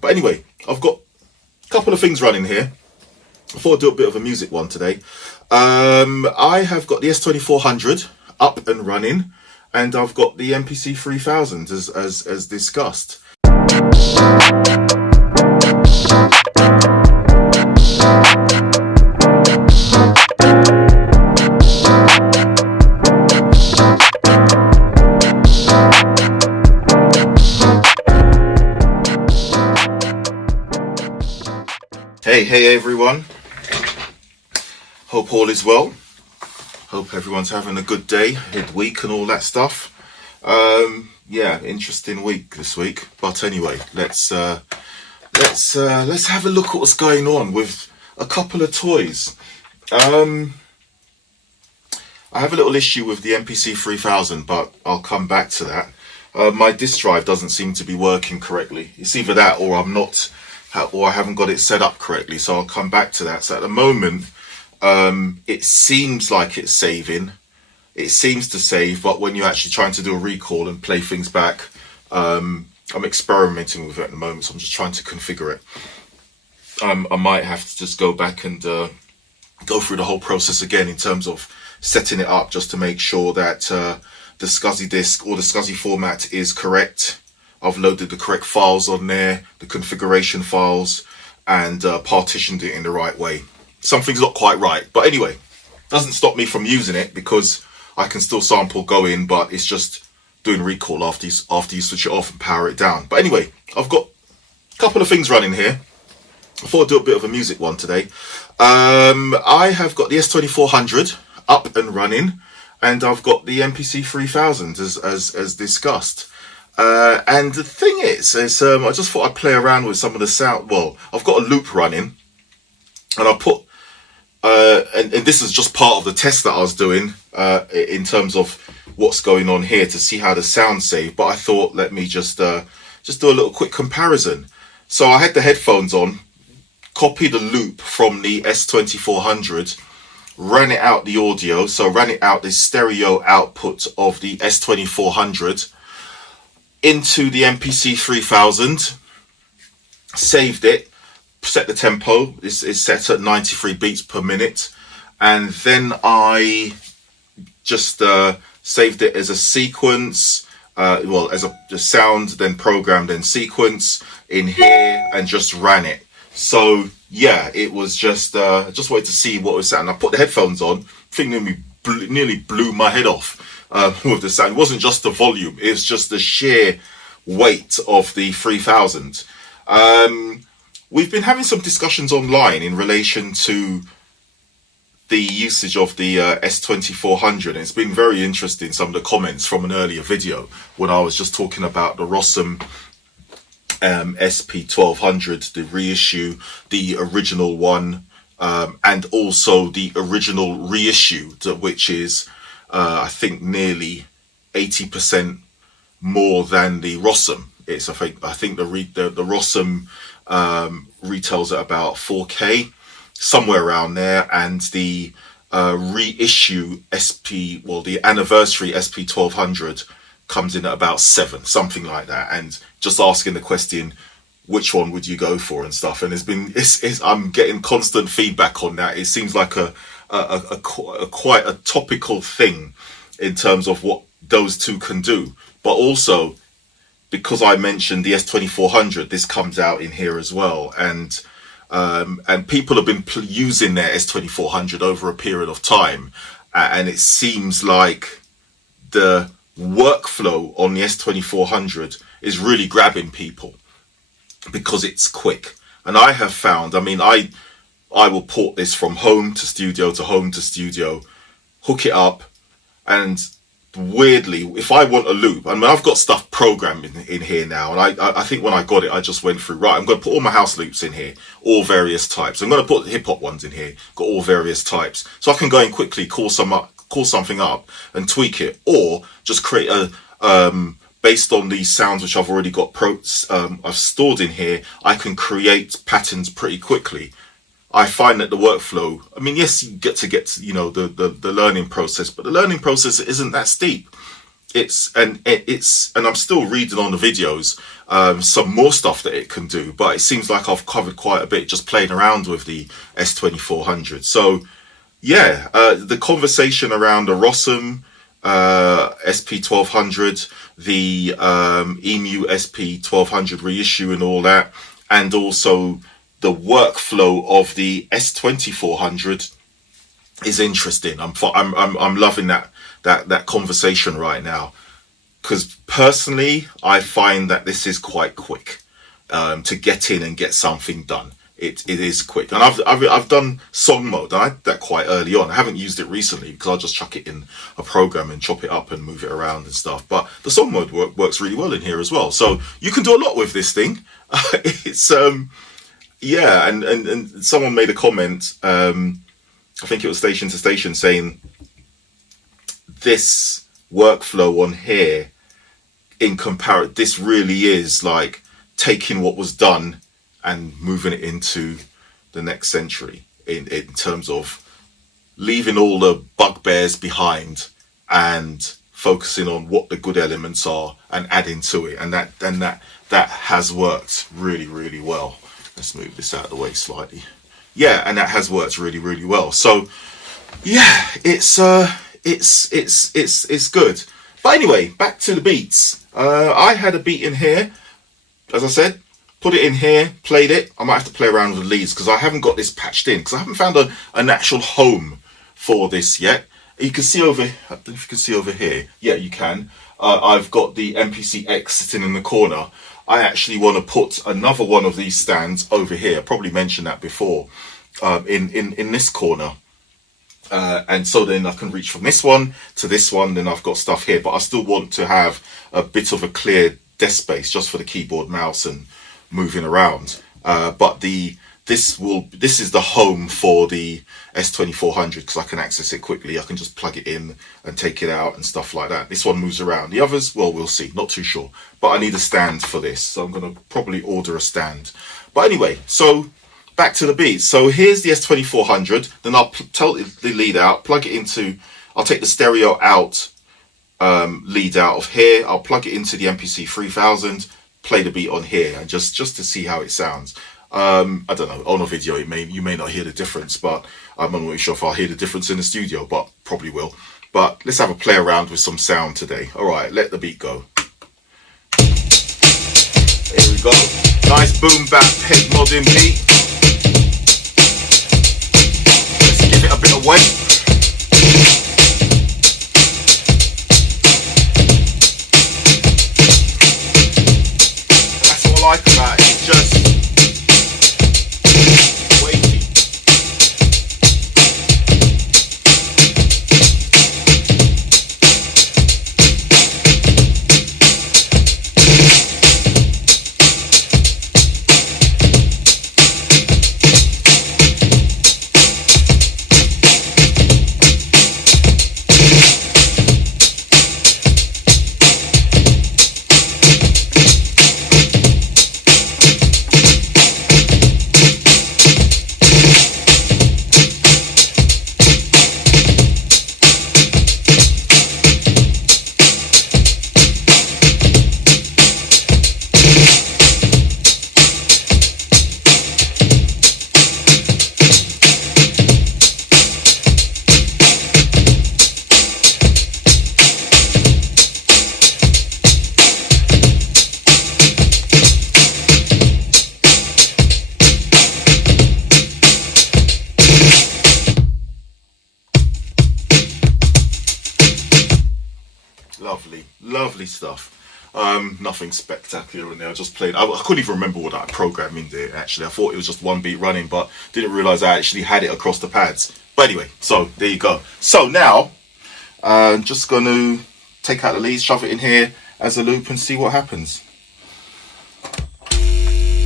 But anyway, I've got a couple of things running here. I thought I'd do a bit of a music one today. I have got the S2400 up and running, and I've got the MPC3000 as discussed. Hey everyone, hope all is well. Hope everyone's having a good day, midweek and all that stuff. Yeah, interesting week this week, but anyway, let's have a look at what's going on with a couple of toys. I have a little issue with the MPC3000, but I'll come back to that. My disk drive doesn't seem to be working correctly. It's either that or I haven't got it set up correctly, so I'll come back to that. So at the moment, it seems like it's saving. It seems to save, but when you're actually trying to do a recall and play things back, I'm experimenting with it at the moment, so I'm just trying to configure it. I might have to just go back and go through the whole process again in terms of setting it up, just to make sure that the SCSI disk or the SCSI format is correct. I've loaded the correct files on there, the configuration files, and partitioned it in the right way. Something's not quite right, but anyway, doesn't stop me from using it because I can still sample go in, but it's just doing recall after you switch it off and power it down. But anyway, I've got a couple of things running here. I thought I'd do a bit of a music one today. I have got the S2400 up and running, and I've got the MPC3000 as discussed. And the thing is I just thought I'd play around with some of the sound. Well, I've got a loop running, and I put and this is just part of the test that I was doing in terms of what's going on here to see how the sound save. But I thought, let me just do a little quick comparison. So I had the headphones on, copied a loop from the S2400, ran it out the audio, so ran it out the stereo output of the S2400 into the MPC3000, saved it, set the tempo, is set at 93 beats per minute, and then I just saved it as a sequence, as a sound, then program, then sequence in here, and just ran it. So yeah, it was just wanted to see what was sound. I put the headphones on, thing nearly blew my head off. With the sound. It wasn't just the volume, it's just the sheer weight of the 3000. We've been having some discussions online in relation to the usage of the S2400, and it's been very interesting, some of the comments from an earlier video when I was just talking about the Rossum SP1200, the reissue, the original one, and also the original reissue, which is I think nearly 80% more than the Rossum. It's I think the Rossum retails at about 4K, somewhere around there, and the reissue the anniversary SP1200 comes in at about 7, something like that. And just asking the question, which one would you go for and stuff. And I'm getting constant feedback on that. It seems like quite a topical thing in terms of what those two can do. But also, because I mentioned the S2400, this comes out in here as well, and people have been using their S2400 over a period of time, and it seems like the workflow on the S2400 is really grabbing people because it's quick. And I have found, I will port this from home to studio to home to studio, hook it up, and weirdly, if I want a loop, I've got stuff programmed in here now, and I think when I got it, I just went through, right, I'm going to put all my house loops in here, all various types. I'm going to put the hip-hop ones in here, got all various types. So I can go in quickly, call something up and tweak it, or just create based on these sounds which I've already got I've stored in here, I can create patterns pretty quickly. I find that the workflow, yes, you get the learning process, but the learning process isn't that steep. and I'm still reading on the videos some more stuff that it can do, but it seems like I've covered quite a bit just playing around with the S2400. So yeah, the conversation around the Rossum SP1200, the EMU SP1200 reissue and all that, and also the workflow of the S2400 is interesting. I'm loving that conversation right now, because personally I find that this is quite quick to get in and get something done. It is quick, and I've done song mode, and I did that quite early on. I haven't used it recently because I'll just chuck it in a program and chop it up and move it around and stuff. But the song mode works really well in here as well, so you can do a lot with this thing. It's yeah, and someone made a comment, I think it was Station to Station, saying this workflow on here in comparison, this really is like taking what was done and moving it into the next century in terms of leaving all the bugbears behind and focusing on what the good elements are and adding to it, and that has worked really, really well. Let's move this out of the way slightly. Yeah, and that has worked really, really well. So yeah, it's good. But anyway, back to the beats. I had a beat in here, as I said, put it in here, played it. I might have to play around with the leads because I haven't got this patched in, because I haven't found an actual home for this yet. You can see over, I don't know if you can see over here. Yeah, you can. I've got the MPC-X sitting in the corner. I actually want to put another one of these stands over here. I probably mentioned that before, in this corner. And so then I can reach from this one to this one, then I've got stuff here, but I still want to have a bit of a clear desk space just for the keyboard, mouse and moving around. But this is the home for the S2400 because I can access it quickly. I can just plug it in and take it out and stuff like that. This one moves around. The others, well, we'll see, not too sure, but I need a stand for this, so I'm going to probably order a stand. But anyway, so back to the beats. So here's the S2400. Then I'll tell the lead out, plug it into, I'll take the stereo out, lead out of here. I'll plug it into the MPC3000, play the beat on here, and just to see how it sounds. I don't know, on a video you may not hear the difference, but I'm not really sure if I'll hear the difference in the studio, but probably will. But let's have a play around with some sound today. All right, let the beat go. Here we go. Nice boom bap head nodding beat. Let's give it a bit of weight. That's what I like about it. It's just weighty. Lovely stuff. Nothing spectacular in there. I just played. I couldn't even remember what I programmed in there. Actually, I thought it was just one beat running, but didn't realize I actually had it across the pads. But anyway, so there you go. So now, I'm just going to take out the leads, shove it in here as a loop, and see what happens.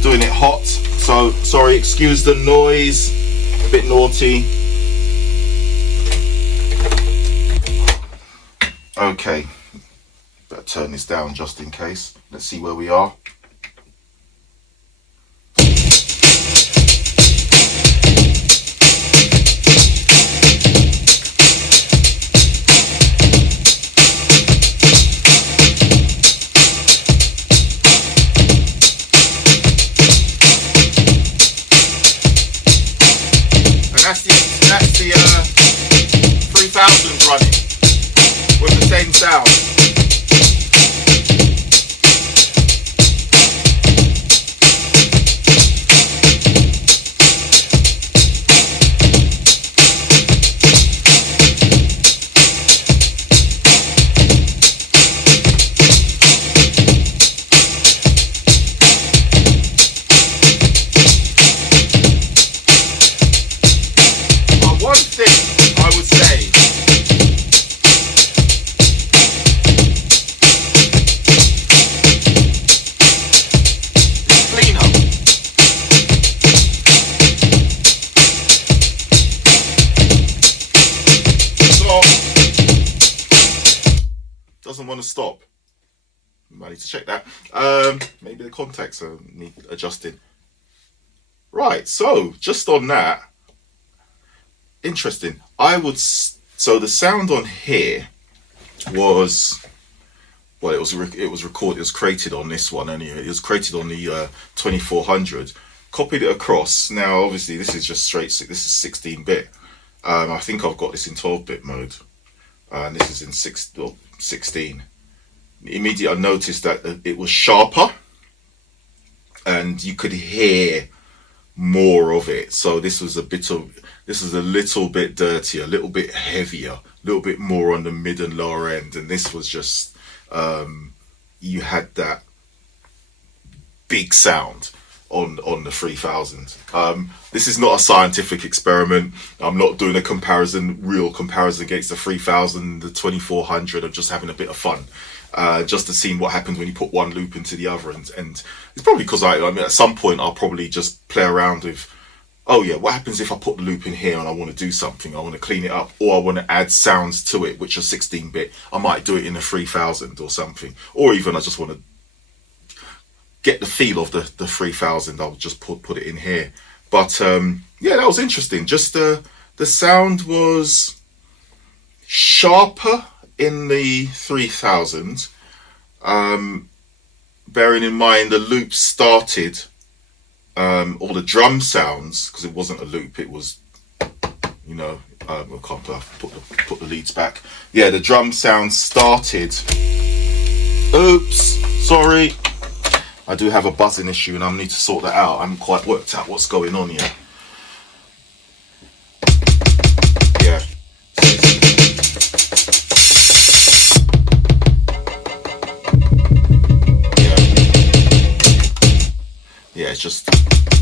Doing it hot. So sorry, excuse the noise. A bit naughty. Okay. Better turn this down just in case. Let's see where we are. 3000 running with the same sound. One thing I would say, clean up. So, doesn't want to stop. Might need to check that. Maybe the contacts need adjusting. Right, so just on that, interesting. So the sound on here was, well, it was recorded, it was created on this one anyway. It was created on the 2400, copied it across. Now obviously this is just straight, this is 16-bit. I think I've got this in 12-bit mode, and this is in 16. Immediately I noticed that it was sharper and you could hear more of it. So this was a little bit dirtier, a little bit heavier, a little bit more on the mid and lower end, and this was just you had that big sound on the 3000. This is not a scientific experiment. I'm not doing a real comparison against the 3000, the 2400. I'm just having a bit of fun, just to see what happens when you put one loop into the other, and it's probably because I mean at some point I'll probably just play around with, oh yeah, what happens if I put the loop in here and I want to do something, I want to clean it up, or I want to add sounds to it which are 16-bit. I might do it in a 3000 or something, or even I just want to get the feel of the 3000. I'll just put it in here. But yeah, that was interesting. Just the sound was sharper in the 3000, bearing in mind the loop started, all the drum sounds, because it wasn't a loop, it was, you know, I can't put the leads back. Yeah, the drum sound started. Oops, sorry. I do have a buzzing issue and I need to sort that out. I haven't quite worked out what's going on yet. Yeah. Yeah, it's just,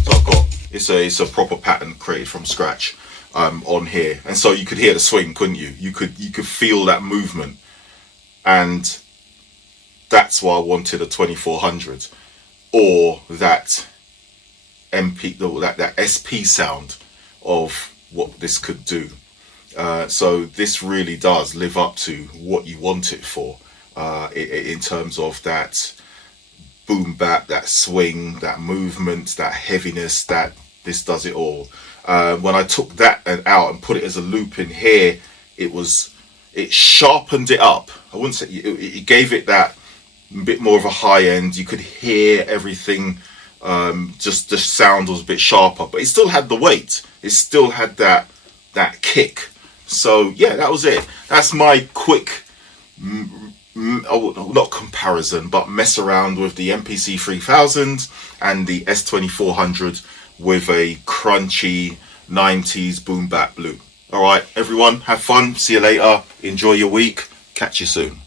so I've got, it's a proper pattern created from scratch on here, and so you could hear the swing, couldn't you? You could feel that movement, and that's why I wanted a 2400 or that that SP sound of what this could do. So this really does live up to what you want it for, in terms of that boom bap, that swing, that movement, that heaviness. That this does it all. When I took that out and put it as a loop in here, it sharpened it up. I wouldn't say it gave it that bit more of a high end. You could hear everything. Just the sound was a bit sharper, but it still had the weight. It still had that kick. So yeah, that was it. That's my quick, not comparison, but mess around with the MPC3000 and the S2400 with a crunchy 90s boom bap loop. All right, everyone, have fun. See you later. Enjoy your week. Catch you soon.